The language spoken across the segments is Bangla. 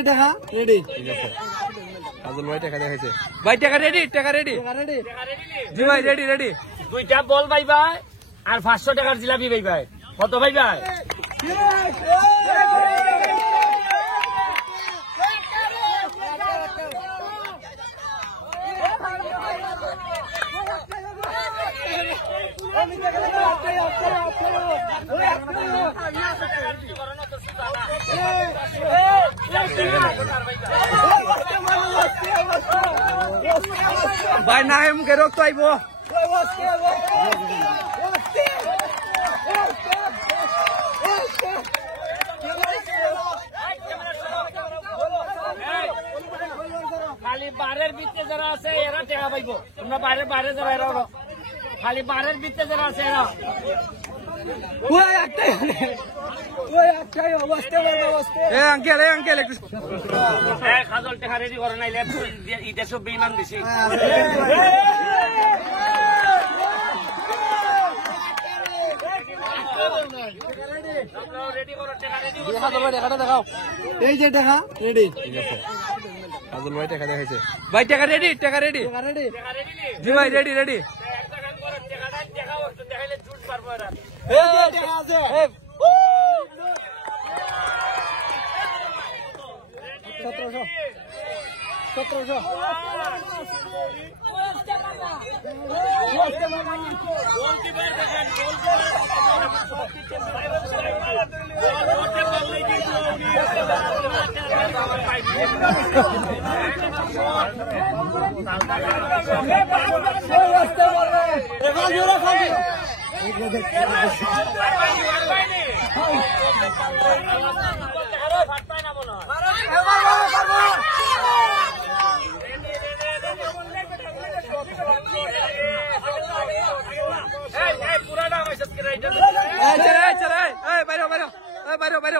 যে টাকা রেডি। ঠিক আছে কাজল ভাই টাকা দেখাইছে ভাই টাকা রেডি জি ভাই রেডি 2টা বল ভাই ভাই আর 500 টাকার জিলাপি ভাই ভাই কত ভাই ভাই ভাই না মুখে রক্ত আইব খালি বারের ভিতরে যারা আছে এরা টাকা পাইব তোমরা বাইরে যারা এরা খালি বারের ভিতরে যারা আছে এরা আঙ্কেল একটু খাজল টাকা রেডি করে নাই এটা সব বেইমান দিছি দেখাও এই যে টাকা রেডি। ঠিক আছে কাজল ভাই টাকা দেখাইছে ভাই টাকা রেডি জি ভাই রেডি সতেরোশো বাইরে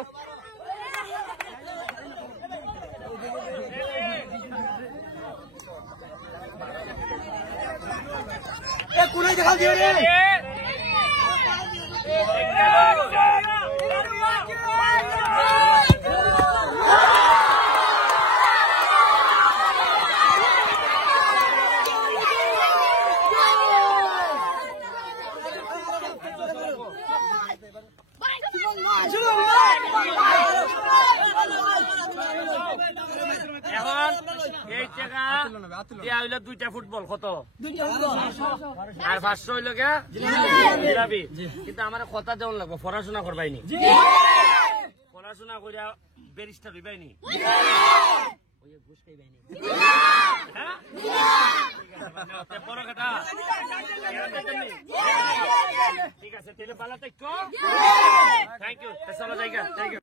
কোনায় দেখা দিও রে এখন এই টাকা দেয়া হইলো 2টা ফুটবল কত আর 500 হইলো কে জিলাপি কিন্তু আমার কথা দেওয়ান লাগবো পড়াশোনা করবাইনি পড়াশোনা করিয়া ব্যারিস্টার হইবাইনি ঠিক আছে তাহলে পালা থ্যাংক ইউ চলো জায়গা থ্যাংক ইউ